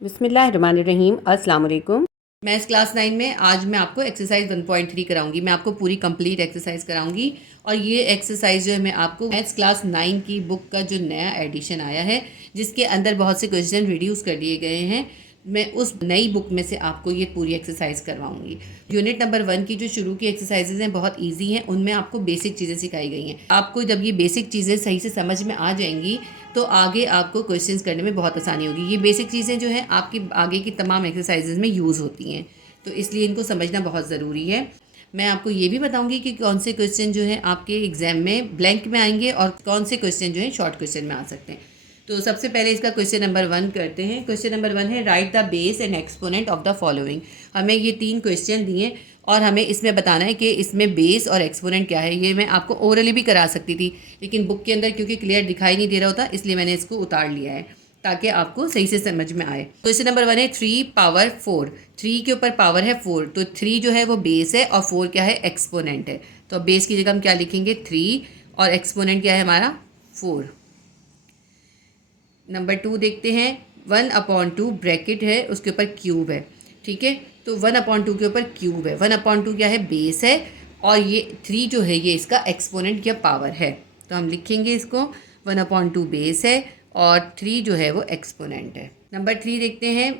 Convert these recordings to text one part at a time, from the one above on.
बिस्मिल्लाहिर्रहमानिर्रहीम। अस्सलाम वालेकुम। मैथ्स क्लास 9 में आज मैं आपको एक्सरसाइज 1.3 कराऊंगी। मैं आपको पूरी कंप्लीट एक्सरसाइज कराऊंगी और ये एक्सरसाइज जो है मैं आपको मैथ्स क्लास 9 की बुक का जो नया एडिशन आया है जिसके अंदर बहुत से क्वेश्चन रिड्यूस कर दिए गए हैं, मैं उस नई बुक में से आपको ये पूरी एक्सरसाइज करवाऊंगी। यूनिट नंबर 1 की जो शुरू की एक्सरसाइजेज हैं बहुत इजी हैं, उनमें आपको बेसिक चीज़ें सिखाई गई हैं। आपको जब ये बेसिक चीज़ें सही से समझ में आ जाएंगी तो आगे आपको क्वेश्चंस करने में बहुत आसानी होगी। ये बेसिक चीज़ें जो हैं आपकी आगे की तमाम एक्सरसाइजेज में यूज़ होती हैं, तो इसलिए इनको समझना बहुत ज़रूरी है। मैं आपको ये भी बताऊंगी कि कौन से क्वेश्चन जो हैं आपके एग्जाम में ब्लैंक में आएंगे और कौन से क्वेश्चन जो हैं शॉर्ट क्वेश्चन में आ सकते हैं। तो सबसे पहले इसका क्वेश्चन नंबर 1 करते हैं। क्वेश्चन नंबर 1 है right the base and exponent of the following. हमें ये 3 क्वेश्चन दिए और हमें इसमें बताना है कि इसमें बेस और एक्सपोनेंट क्या है। ये मैं आपको ओरली भी करा सकती थी, लेकिन बुक के अंदर क्योंकि क्लियर दिखाई नहीं दे रहा होता इसलिए मैंने इसको उतार लिया है ताकि आपको सही से समझ में आए। क्वेश्चन नंबर 1 है 3 पावर 4। 3 के ऊपर पावर है 4, तो 3 जो है वो बेस है और 4 क्या है, एक्सपोनेंट है। तो बेस की जगह हम क्या लिखेंगे, 3, और एक्सपोनेंट क्या है हमारा, 4। नंबर 2 देखते हैं। 1/2 ब्रैकेट है, उसके ऊपर क्यूब है, ठीक है। तो 1/2 के ऊपर क्यूब है। 1/2 क्या है, बेस है, और ये 3 जो है ये इसका एक्सपोनेंट या पावर है। तो हम लिखेंगे इसको 1/2 बेस है और 3 जो है वो एक्सपोनेंट है। नंबर 3 देखते हैं।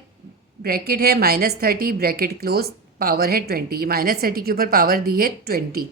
ब्रैकेट है -30 ब्रैकेट क्लोज, पावर है 20। -30 के ऊपर पावर दी है 20,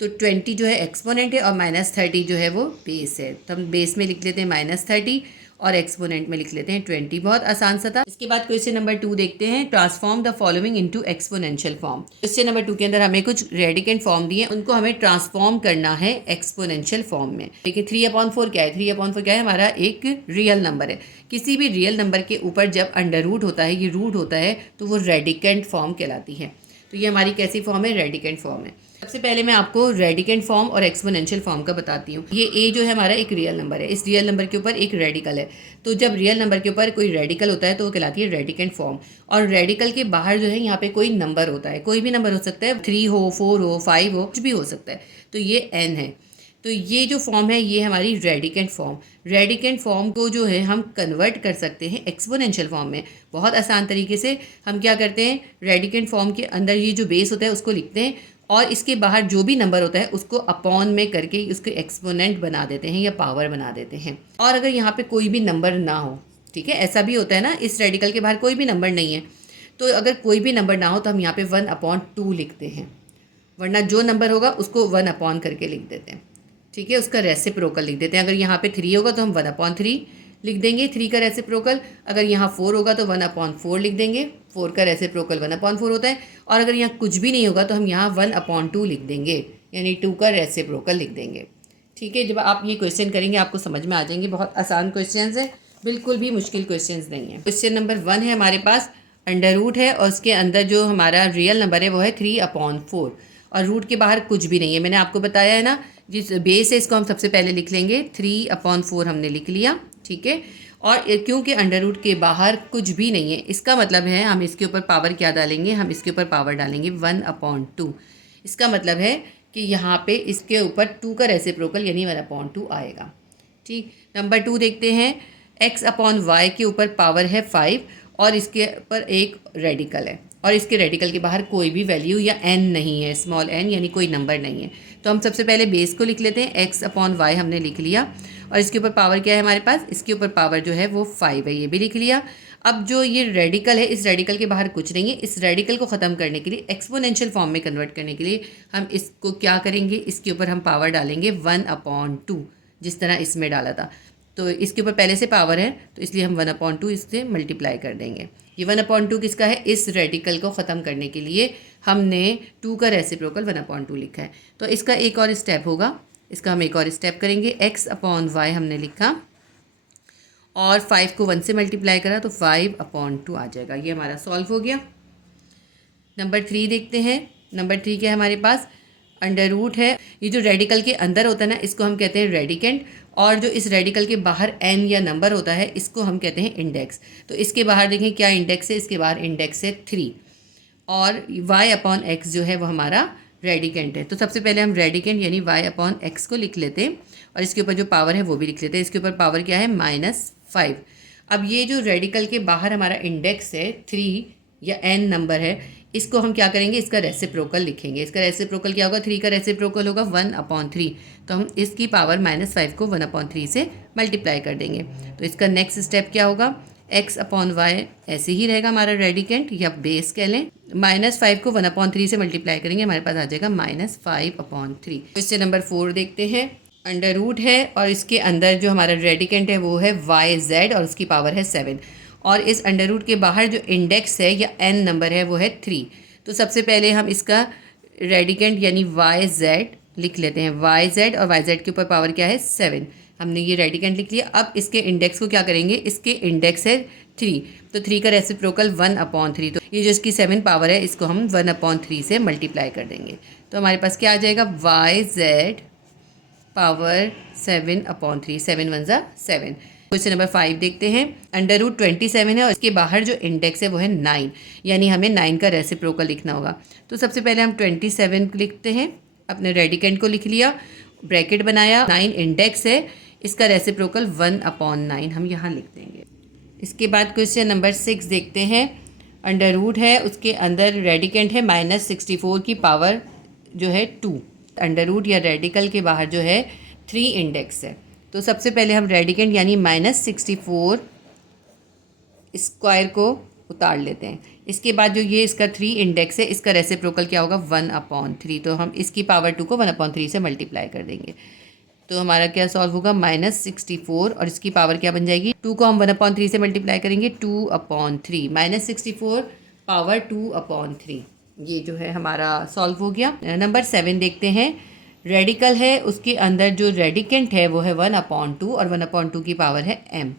तो 20 जो है एक्सपोनेंट है और -30 जो है वो बेस है। तो हम बेस में लिख लेते हैं -30 और एक्सपोनेंट में लिख लेते हैं 20। बहुत आसान सा था। इसके बाद क्वेश्चन नंबर 2 देखते हैं। Transform the following into exponential form. Question number 2 के अंदर हमें कुछ रेडिकेंट फॉर्म दिए, उनको हमें ट्रांसफॉर्म करना है एक्सपोनेंशियल फॉर्म में। देखिए 3/4 क्या है, 3/4 क्या है, हमारा एक रियल नंबर है। किसी भी रियल नंबर के ऊपर जब अंडर रूट होता है, ये रूट होता है, तो वो रेडिकेंट फॉर्म कहलाती है। तो ये हमारी कैसी फॉर्म है, रेडिकेंट फॉर्म है। सबसे पहले मैं आपको रेडिकेंट फॉर्म और एक्सपोनेंशियल फॉर्म का बताती हूँ। ये ए जो है हमारा एक रियल नंबर है, इस रियल नंबर के ऊपर एक रेडिकल है। तो जब रियल नंबर के ऊपर कोई रेडिकल होता है तो वो कहलाती है रेडिकेंट फॉर्म। और रेडिकल के बाहर जो है यहाँ पे कोई नंबर होता है, कोई भी नंबर हो सकता है, 3 हो, 4 हो, 5 हो, कुछ भी हो सकता है। तो ये n है। तो ये जो फॉर्म है ये हमारी रेडिकेंट फॉर्म। रेडिकेंट फॉर्म को जो है हम कन्वर्ट कर सकते हैं एक्सपोनेंशियल फॉर्म में बहुत आसान तरीके से। हम क्या करते हैं, रेडिकेंट फॉर्म के अंदर ये जो बेस होता है उसको लिखते हैं और इसके बाहर जो भी नंबर होता है उसको अपॉन में करके उसके एक्सपोनेंट बना देते हैं या पावर बना देते हैं। और अगर यहाँ पे कोई भी नंबर ना हो, ठीक है, ऐसा भी होता है ना, इस रेडिकल के बाहर कोई भी नंबर नहीं है, तो अगर कोई भी नंबर ना हो तो हम यहाँ पे 1/2 लिखते हैं, वरना जो नंबर होगा उसको 1 करके लिख देते हैं, ठीक है, उसका रेसिप्रोकल लिख देते हैं। अगर यहाँ पे 3 होगा तो हम 1/3 लिख देंगे, 3 का रेसिप्रोकल। अगर यहाँ 4 होगा तो 1/4 लिख देंगे, 4 का रेसिप्रोकल 1/4 होता है। और अगर यहाँ कुछ भी नहीं होगा तो हम यहाँ 1/2 लिख देंगे, यानी 2 का रेसिप्रोकल लिख देंगे, ठीक है। जब आप ये क्वेश्चन करेंगे आपको समझ में आ जाएंगे, बहुत आसान क्वेश्चन है, बिल्कुल भी मुश्किल क्वेश्चन नहीं है। क्वेश्चन नंबर 1 है हमारे पास, अंडर रूट है और उसके अंदर जो हमारा रियल नंबर है वो है 3/4 और रूट के बाहर कुछ भी नहीं है। मैंने आपको बताया है ना, जिस बेस है इसको हम सबसे पहले लिख लेंगे, 3/4 हमने लिख लिया, ठीक है। और क्योंकि अंडर रूट के बाहर कुछ भी नहीं है, इसका मतलब है हम इसके ऊपर पावर क्या डालेंगे, हम इसके ऊपर पावर डालेंगे 1/2। इसका मतलब है कि यहाँ पे इसके ऊपर 2 का रेसिप्रोकल यानी 1/2 आएगा, ठीक। नंबर 2 देखते हैं। x/y के ऊपर पावर है 5 और इसके ऊपर एक रेडिकल है और इसके रेडिकल के बाहर कोई भी वैल्यू या n नहीं है, स्मॉल n, यानी कोई नंबर नहीं है। तो हम सबसे पहले बेस को लिख लेते हैं, x/y हमने लिख लिया और इसके ऊपर पावर क्या है हमारे पास, इसके ऊपर पावर जो है वो 5 है, ये भी लिख लिया। अब जो ये रेडिकल है, इस रेडिकल के बाहर कुछ नहीं है, इस रेडिकल को ख़त्म करने के लिए, एक्सपोनेंशियल फॉर्म में कन्वर्ट करने के लिए हम इसको क्या करेंगे, इसके ऊपर हम पावर डालेंगे 1/2, जिस तरह इसमें डाला था। तो इसके ऊपर पहले से पावर है तो इसलिए हम 1/2 इससे मल्टीप्लाई कर देंगे। ये 1/2 किसका है, इस रेडिकल को ख़त्म करने के लिए हमने 2 का रेसिप्रोकल 1/2 लिखा है। तो इसका एक और स्टेप होगा, इसका हम एक और स्टेप करेंगे। x/y हमने लिखा और 5 को 1 से मल्टीप्लाई करा तो 5/2 आ जाएगा। ये हमारा सॉल्व हो गया। नंबर 3 देखते हैं। नंबर 3 क्या है हमारे पास, अंडर रूट है। ये जो रेडिकल के अंदर होता है ना, इसको हम कहते हैं रेडिकेंट, और जो इस रेडिकल के बाहर n या नंबर होता है इसको हम कहते हैं इंडेक्स। तो इसके बाहर देखें क्या इंडेक्स है, इसके बाहर इंडेक्स है 3 और y/x जो है वो हमारा रेडिकेंट है। तो सबसे पहले हम रेडिकेंट यानी y/x को लिख लेते हैं और इसके ऊपर जो पावर है वो भी लिख लेते हैं। इसके ऊपर पावर क्या है, -5। अब ये जो रेडिकल के बाहर हमारा इंडेक्स है 3 या n नंबर है, इसको हम क्या करेंगे, इसका रेसिप्रोकल लिखेंगे। इसका रेसिप्रोकल क्या होगा, 3 का रेसिप्रोकल होगा 1/3। तो हम इसकी पावर -5 को 1/3 से मल्टीप्लाई कर देंगे। तो इसका नेक्स्ट स्टेप क्या होगा, x/y ऐसे ही रहेगा हमारा रेडिकेंट या बेस कह लें। -5 को 1/3 से मल्टीप्लाई करेंगे, हमारे पास आ जाएगा -5/3। क्वेश्चन नंबर 4 देखते हैं। अंडर रूट है और इसके अंदर जो हमारा रेडिकेंट है वो है yz और उसकी पावर है 7, और इस अंडर रूट के बाहर जो इंडेक्स है या n नंबर है वो है 3। तो सबसे पहले हम इसका रेडिकेंट यानी yz लिख लेते हैं। yz और yz के ऊपर पावर क्या है 7, हमने ये रेडिकेंट लिख लिया। अब इसके इंडेक्स को क्या करेंगे, इसके इंडेक्स है 3, तो 3 का रेसिप्रोकल 1/3। तो ये जो इसकी 7 पावर है इसको हम 1/3 से मल्टीप्लाई कर देंगे। तो हमारे पास क्या आ जाएगा, yz पावर 7/3, 7 1 ज़ा 7। क्वेश्चन नंबर 5 देखते हैं। अंडर रूट 27 है और इसके बाहर जो इंडेक्स है वो है 9, यानी हमें 9 का रेसिप्रोकल लिखना होगा। तो सबसे पहले हम 27 लिखते हैं, अपने रेडिकेंट को लिख लिया, ब्रैकेट बनाया, 9 इंडेक्स है, इसका रेसिप्रोकल 1/9 हम यहाँ लिख देंगे। इसके बाद क्वेश्चन नंबर 6 देखते हैं। अंडर रूट है, उसके अंदर रेडिकेंट है -64 की पावर जो है 2। अंडर रूट या रेडिकल के बाहर जो है 3 इंडेक्स है। तो सबसे पहले हम रेडिकेंट यानी -64 स्क्वायर को उतार लेते हैं। इसके बाद जो ये इसका 3 इंडेक्स है, इसका रेसिप्रोकल क्या होगा 1/3। तो हम इसकी पावर 2 को 1/3 से मल्टीप्लाई कर देंगे। तो हमारा क्या सॉल्व होगा, -64 और इसकी पावर क्या बन जाएगी, 2 को हम 1/3 से मल्टीप्लाई करेंगे, 2/3 -64 पावर 2/3। ये जो है हमारा सॉल्व हो गया। नंबर 7 देखते हैं। रेडिकल है, उसके अंदर जो रेडिकेंट है वो है 1/2 और 1/2 की पावर है m,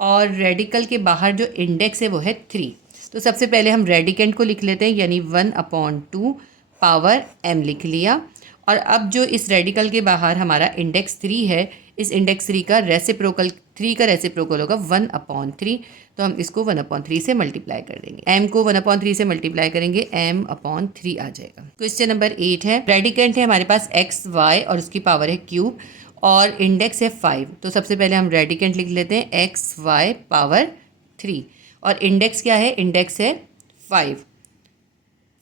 और रेडिकल के बाहर जो इंडेक्स है वो है 3। तो सबसे पहले हम रेडिकेंट को लिख लेते हैं, यानी 1/2 पावर m लिख लिया। और अब जो इस रेडिकल के बाहर हमारा इंडेक्स 3 है, इस इंडेक्स 3 का रेसिप्रोकल, 3 का रेसिप्रोकल होगा 1/3। तो हम इसको 1/3 से मल्टीप्लाई कर देंगे। m को 1/3 से मल्टीप्लाई करेंगे, m/3 आ जाएगा। क्वेश्चन नंबर 8 है। रेडिकेंट है हमारे पास x y और उसकी पावर है क्यूब और इंडेक्स है 5। तो सबसे पहले हम रेडिकेंट लिख लेते हैं, x y पावर 3 और इंडेक्स क्या है, इंडेक्स है 5।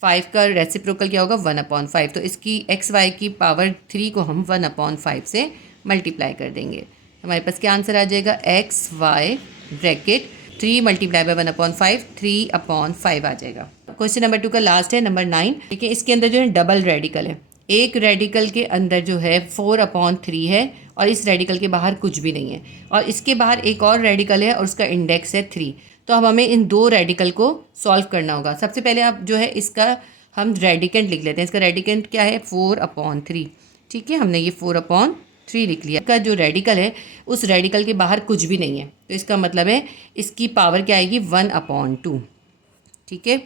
5 का रेसिप्रोकल क्या होगा 1/5। तो इसकी एक्स वाई की पावर 3 को हम 1/5 से मल्टीप्लाई कर देंगे। हमारे पास क्या आंसर आ जाएगा, x y bracket 3 multiply by 1/5, 3/5 आ जाएगा। क्वेश्चन नंबर 2 का लास्ट है, नंबर 9। देखिए इसके अंदर जो है डबल रेडिकल है। एक रेडिकल के अंदर जो है 4/3 है और इस रेडिकल के बाहर कुछ भी नहीं है, और इसके बाहर एक और रेडिकल है और उसका इंडेक्स है 3। तो अब हमें इन दो रेडिकल को सॉल्व करना होगा। सबसे पहले आप जो है इसका हम रेडिकेंट लिख लेते हैं। इसका रेडिकेंट क्या है 4/3, ठीक है, हमने ये 4/3 लिख लिया। इसका जो रेडिकल है उस रेडिकल के बाहर कुछ भी नहीं है, तो इसका मतलब है इसकी पावर क्या आएगी 1/2, ठीक है।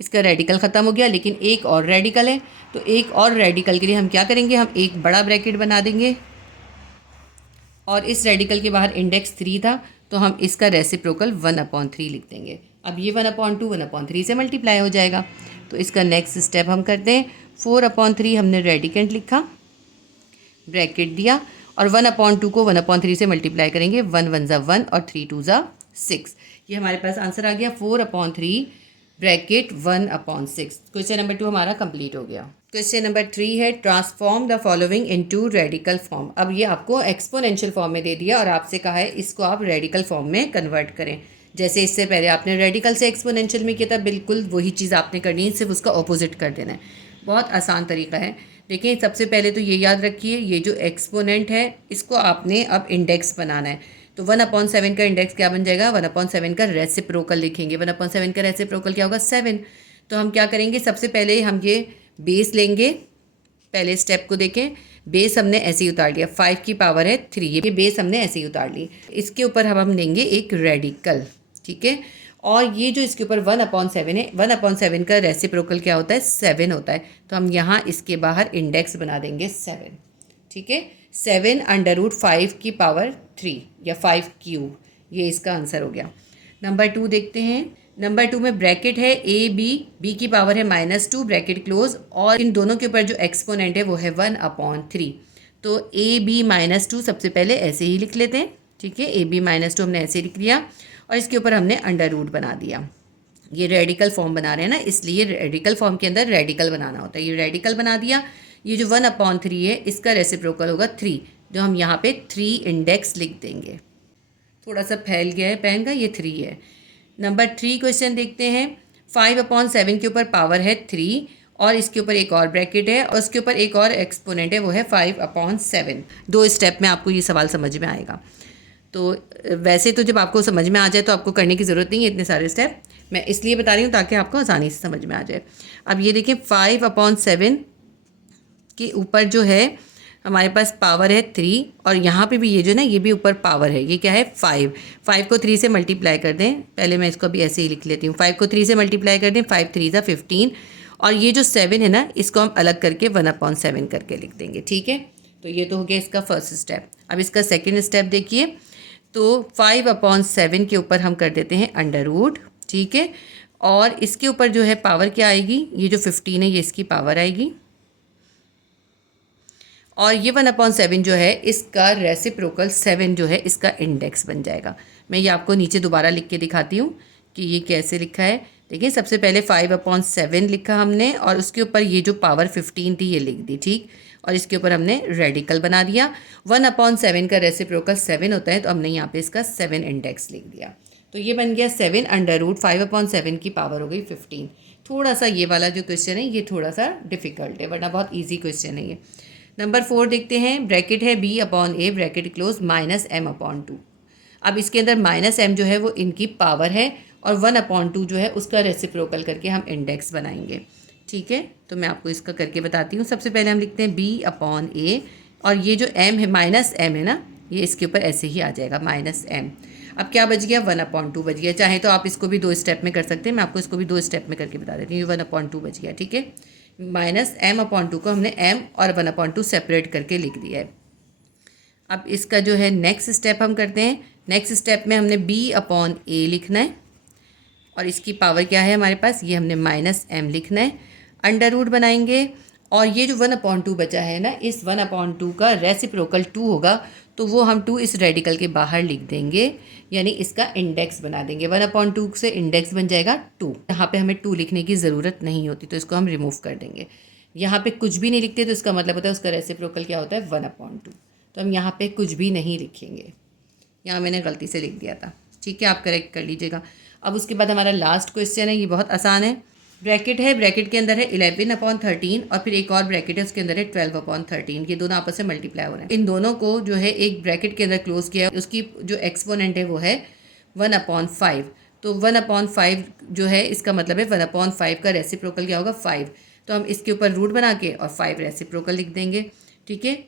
इसका रेडिकल ख़त्म हो गया, लेकिन एक और रेडिकल है, तो एक और रेडिकल के लिए हम क्या करेंगे, हम एक बड़ा ब्रैकेट बना देंगे और इस रेडिकल के बाहर इंडेक्स 3 था, तो हम इसका रेसिप्रोकल 1/3 लिख देंगे। अब ये 1/2 1/3 से मल्टीप्लाई हो जाएगा। तो इसका नेक्स्ट स्टेप हम करते हैं, 4/3 हमने रेडिकेंट लिखा, ब्रैकेट दिया, और 1/2 को 1/3 से मल्टीप्लाई करेंगे, 1 1 ज़ा 1 और 3 2 ज़ा 6। ये हमारे पास आंसर आ गया 4/3 ब्रैकेट 1/6। क्वेश्चन नंबर 2 हमारा कंप्लीट हो गया। क्वेश्चन नंबर 3 है, transform the following into radical form. अब ये आपको एक्सपोनेंशियल फॉर्म में दे दिया और आपसे कहा है इसको आप रेडिकल फॉर्म में कन्वर्ट करें। जैसे इससे पहले आपने रेडिकल से एक्सपोनेंशियल में किया था, बिल्कुल वही चीज़ आपने करनी है, सिर्फ उसका ऑपोजिट कर देना है। बहुत आसान तरीका है। देखिए सबसे पहले तो ये याद रखिए, ये जो एक्सपोनेंट है इसको आपने अब इंडेक्स बनाना है। तो 1/7 का इंडेक्स क्या बन जाएगा, 1/7 का रेसिप्रोकल लिखेंगे। 1/7 का रेसिप्रोकल क्या होगा 7। तो हम क्या करेंगे, सबसे पहले हम ये बेस लेंगे। पहले स्टेप को देखें, बेस हमने ऐसे ही उतार लिया, 5 की पावर है 3, ये बेस हमने ऐसे ही उतार ली। इसके ऊपर हम लेंगे एक रेडिकल, ठीक है, और ये जो इसके ऊपर 1/7 है, 1/7 का रेसिप्रोकल क्या होता है 7 होता है। तो हम यहाँ इसके बाहर इंडेक्स बना देंगे 7, ठीक है। 7/5 की पावर 3 या 5 क्यूब, ये इसका आंसर हो गया। नंबर 2 देखते हैं। नंबर 2 में ब्रैकेट है बी की पावर है -2 ब्रैकेट क्लोज, और इन दोनों के ऊपर जो एक्सपोनेंट है वो है 1/3। तो AB -2 सबसे पहले ऐसे ही लिख लेते हैं, ठीक है। AB -2 हमने ऐसे लिख लिया, और इसके ऊपर हमने अंडर रूट बना दिया। ये रेडिकल फॉर्म बना रहे हैं ना, इसलिए रेडिकल फॉर्म के अंदर रेडिकल बनाना होता है। ये रेडिकल बना दिया। ये जो 1/3 है इसका रेसिप्रोकल होगा 3, जो हम यहाँ पे 3 इंडेक्स लिख देंगे। थोड़ा सा फैल गया है पेन का, ये 3 है। नंबर 3 क्वेश्चन देखते हैं। 5/7 के ऊपर पावर है 3 और इसके ऊपर एक और ब्रैकेट है और उसके ऊपर एक और एक्सपोनेंट है, वो है 5/7। 2 स्टेप में आपको ये सवाल समझ में आएगा। तो वैसे तो जब आपको समझ में आ जाए तो आपको करने की ज़रूरत नहीं है इतने सारे स्टेप, मैं इसलिए बता रही हूँ ताकि आपको आसानी से समझ में आ जाए। अब ये देखिए 5/7 के ऊपर जो है हमारे पास पावर है 3 और यहाँ पे भी ये जो ना ये भी ऊपर पावर है, ये क्या है 5 को 3 से मल्टीप्लाई कर दें। पहले मैं इसको अभी ऐसे ही लिख लेती हूँ। 5 को 3 से मल्टीप्लाई कर दें, 5 3 ज़ा 15 और ये जो 7 है ना इसको हम अलग करके 1/7 करके लिख देंगे। ठीक है, तो ये तो हो गया इसका फर्स्ट स्टेप। अब इसका सेकेंड स्टेप देखिए, तो 5/7 के ऊपर हम कर देते हैं अंडर रूट। ठीक है, और इसके ऊपर जो है पावर क्या आएगी, ये जो 15 है ये इसकी पावर आएगी और ये 1/7 जो है इसका रेसिप्रोकल 7 जो है इसका इंडेक्स बन जाएगा। मैं ये आपको नीचे दोबारा लिख के दिखाती हूँ कि ये कैसे लिखा है। देखिए सबसे पहले 5/7 लिखा हमने और उसके ऊपर ये जो पावर 15 थी ये लिख दी। ठीक, और इसके ऊपर हमने रेडिकल बना दिया। 1/7 का रेसिप्रोकल 7 होता है, तो हमने यहाँ पे इसका 7 इंडेक्स लिख दिया। तो ये बन गया 7 अंडर रूट 5/7 की पावर हो गई 15। थोड़ा सा ये वाला जो क्वेश्चन है ये थोड़ा सा डिफिकल्ट है, वरना बहुत ईजी क्वेश्चन है ये। नंबर 4 देखते हैं। ब्रैकेट है b/a ब्रैकेट क्लोज -m/2। अब इसके अंदर -m जो है वो इनकी पावर है और 1/2 जो है उसका रेसिप्रोकल करके हम इंडेक्स बनाएंगे। ठीक है, तो मैं आपको इसका करके बताती हूँ। सबसे पहले हम लिखते हैं b/a और ये जो m है -m है ना, ये इसके ऊपर ऐसे ही आ जाएगा -m। अब क्या बच गया, 1/2 बच गया। चाहे तो आप इसको भी 2 स्टेप में कर सकते हैं, मैं आपको इसको भी 2 स्टेप में करके बता देती हूँ। ये 1/2 बच गया। ठीक है, -m/2 को हमने m और 1/2 सेपरेट करके लिख दिया है। अब इसका जो है नेक्स्ट स्टेप हम करते हैं। नेक्स्ट स्टेप में हमने b/a लिखना है और इसकी पावर क्या है हमारे पास, ये हमने -m लिखना है। अंडर रूट बनाएंगे और ये जो 1/2 बचा है ना, इस 1/2 का रेसिप्रोकल 2 होगा, तो वो हम 2 इस रेडिकल के बाहर लिख देंगे, यानी इसका इंडेक्स बना देंगे। 1/2 से इंडेक्स बन जाएगा 2। यहाँ पे हमें 2 लिखने की ज़रूरत नहीं होती, तो इसको हम रिमूव कर देंगे। यहाँ पे कुछ भी नहीं लिखते तो इसका मतलब होता है उसका रेसिप्रोकल क्या होता है 1/2। तो हम यहाँ पे कुछ भी नहीं लिखेंगे, यहाँ मैंने गलती से लिख दिया था। ठीक है, आप करेक्ट कर लीजिएगा। अब उसके बाद हमारा लास्ट क्वेश्चन है, ये बहुत आसान है। ब्रैकेट है, ब्रैकेट के अंदर है 11/13 और फिर एक और ब्रैकेट है उसके अंदर है 12/13। ये दोनों आपस में मल्टीप्लाई हो रहे हैं। इन दोनों को जो है एक ब्रैकेट के अंदर क्लोज किया, उसकी जो एक्सपोनेंट है वो है 1/5। तो 1/5 जो है इसका मतलब है 1/5 का रेसिप्रोकल क्या होगा 5। तो हम इसके ऊपर रूट बना के और 5 रेसिप्रोकल लिख देंगे। ठीक है,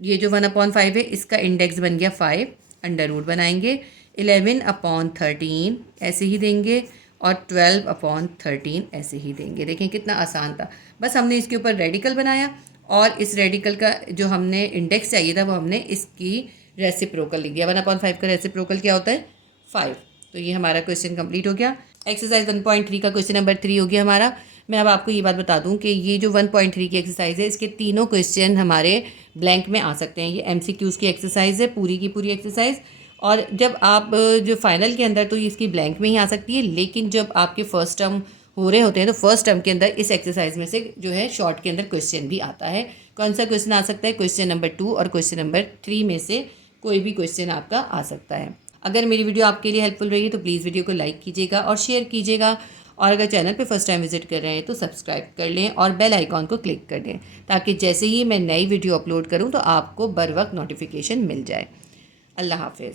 ये जो 1/5 है इसका इंडेक्स बन गया 5। अंडर रूट बनाएंगे 11/13 ऐसे ही देंगे और 12/13 ऐसे ही देंगे। देखें कितना आसान था, बस हमने इसके ऊपर रेडिकल बनाया और इस रेडिकल का जो हमने इंडेक्स चाहिए था वो हमने इसकी रेसिप्रोकल लिख दिया। 1/5 का रेसिप्रोकल क्या होता है 5। तो ये हमारा क्वेश्चन कंप्लीट हो गया। एक्सरसाइज 1.3 का क्वेश्चन नंबर 3 हो गया हमारा। मैं अब आपको ये बात बता दूं कि ये जो 1.3 की एक्सरसाइज है इसके तीनों क्वेश्चन हमारे ब्लैंक में आ सकते हैं। ये MCQs की एक्सरसाइज है, पूरी की पूरी एक्सरसाइज। और जब आप जो फाइनल के अंदर तो ये इसकी ब्लैंक में ही आ सकती है, लेकिन जब आपके फर्स्ट टर्म हो रहे होते हैं तो फर्स्ट टर्म के अंदर इस एक्सरसाइज में से जो है शॉर्ट के अंदर क्वेश्चन भी आता है। कौन सा क्वेश्चन आ सकता है, क्वेश्चन नंबर 2 और क्वेश्चन नंबर 3 में से कोई भी क्वेश्चन आपका आ सकता है। अगर मेरी वीडियो आपके लिए हेल्पफुल रही है तो प्लीज़ वीडियो को लाइक कीजिएगा और शेयर कीजिएगा, और अगर चैनल पे फर्स्ट टाइम विजिट कर रहे हैं तो सब्सक्राइब कर लें और बेल आइकॉन को क्लिक कर दें, ताकि जैसे ही मैं नई वीडियो अपलोड करूं तो आपको बर वक्त नोटिफिकेशन मिल जाए। अल्लाह हाफिज़।